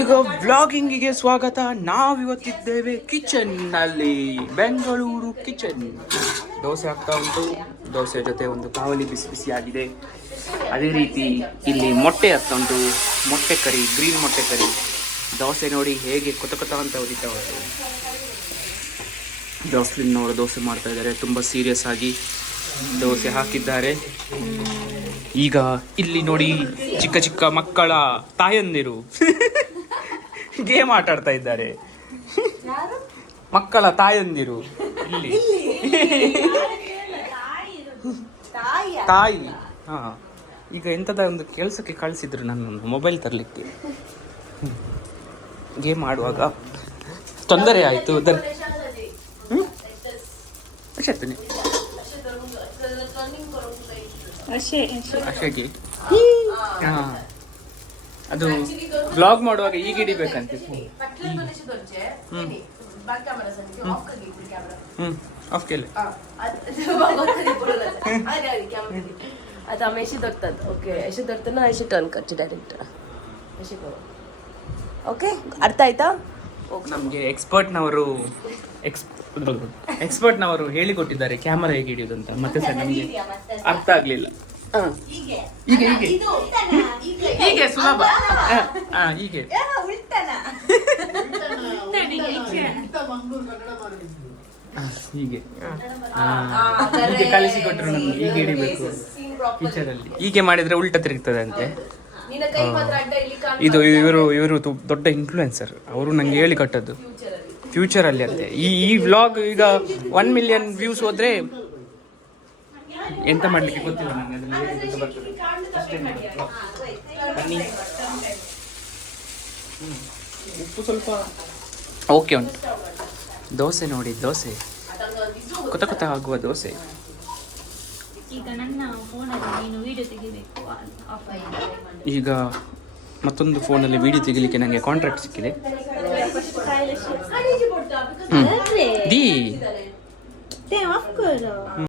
ಈಗ ವ್ಲಾಗಿಂಗಿಗೆ ಸ್ವಾಗತ. ನಾವಿವತ್ತಿದ್ದೇವೆ ಕಿಚನ್ ನಲ್ಲಿ, ಬೆಂಗಳೂರು ಕಿಚನ್. ದೋಸೆ ಆಗ್ತಾ ಉಂಟು. ದೋಸೆ ಜೊತೆ ಒಂದು ಕಾವಲಿ ಬಿಸಿ ಬಿಸಿಯಾಗಿದೆ. ಅದೇ ರೀತಿ ಇಲ್ಲಿ ಮೊಟ್ಟೆ ಆಗ್ತಾ ಉಂಟು. ಮೊಟ್ಟೆ ಕರಿ, ಗ್ರೀನ್ ಮೊಟ್ಟೆ ಕರಿ. ದೋಸೆ ನೋಡಿ ಹೇಗೆ ಕೊತ ಕೊತ ಅಂತ ಉರಿತಾ ಉಂಟು. ಜಾಸ್ಲಿನ್ ಅವರು ದೋಸೆ ಮಾಡ್ತಾ ಇದ್ದಾರೆ. ತುಂಬ ಸೀರಿಯಸ್ ಆಗಿ ದೋಸೆ ಹಾಕಿದ್ದಾರೆ. ಈಗ ಇಲ್ಲಿ ನೋಡಿ ಚಿಕ್ಕ ಚಿಕ್ಕ ಮಕ್ಕಳ ತಾಯಂದಿರು ಗೇಮ್ ಆಟ ಆಡ್ತಾ ಇದ್ದಾರೆ. ಮಕ್ಕಳ ತಾಯಂದಿರು ಇಲ್ಲಿ ತಾಯಿ. ಹಾ, ಈಗ ಎಂಥದ ಒಂದು ಕೆಲಸಕ್ಕೆ ಕಳಿಸಿದ್ರು ನನ್ನನ್ನು ಮೊಬೈಲ್ ತರಲಿಕ್ಕೆ. ಗೇಮ್ ಆಡುವಾಗ ತೊಂದರೆ ಆಯಿತು. ಅಶೆಗೆ ಅದು ಬ್ಲಾಗ್ ಮಾಡುವಾಗ ಈಗ ಹಿಡಿಬೇಕಂತ. ಆಫ್ ಕೇಳಿ आता आम्ही अशी धरतात. ओके, अशी धरताना अशी टर्न करते डायरेक्ट अशी करू. ओके, अर्थ ಆಯ್ತಾ? ನಮಗೆ ಎಕ್ಸ್ಪರ್ಟ್ನವರು ಹೇಳಿಕೊಟ್ಟಿದ್ದಾರೆ ಕ್ಯಾಮರಾ ಹೇಗೆ ಹಿಡಿಯೋದು ಅಂತ. ಮತ್ತೆ ಸರ್ ನಮಗೆ ಅರ್ಥ ಆಗ್ಲಿಲ್ಲ. ಹೀಗೆ ಸುಲಭ. ಹೀಗೆ ಹೀಗೆ ಹೀಗೆ ಕಲಿಸಿಕೊಟ್ರು ನಮ್ಗೆ. ಹೀಗೆ ಹಿಡಿಬೇಕು ಕಿಚನ್ ಅಲ್ಲಿ. ಹೀಗೆ ಮಾಡಿದ್ರೆ ಉಲ್ಟಾ ತಿರುಗ್ತದೆ ಅಂತೆ. ಇದು ಇವರು ದೊಡ್ಡ ಇನ್ಫ್ಲುಯೆನ್ಸರ್. ಅವರು ನಂಗೆ ಹೇಳಿ ಕೊಟ್ಟದ್ದು ಫ್ಯೂಚರ್ ಅಲ್ಲಿ ಅಂತೆ. ಈ ವ್ಲಾಗ್ ಈಗ 1 ಮಿಲಿಯನ್ ವ್ಯೂಸ್ ಹೋದ್ರೆ ಎಂತ ಮಾಡ್ಲಿಕ್ಕೆ ಗೊತ್ತಿಲ್ಲ ನನಗೆ. ಉಪ್ಪು ಸ್ವಲ್ಪ ಓಕೆ ಉಂಟು. ದೋಸೆ ನೋಡಿ, ದೋಸೆ ಕೊತ ಕೊತ ಆಗುವ ದೋಸೆ. ಈಗ ಮತ್ತೊಂದು ಫೋನಲ್ಲಿ ವಿಡಿಯೋ ತೆಗಿಲಿಕ್ಕೆ ನನಗೆ ಕಾಂಟ್ರಾಕ್ಟ್ ಸಿಕ್ಕಿದೆ. ದಿ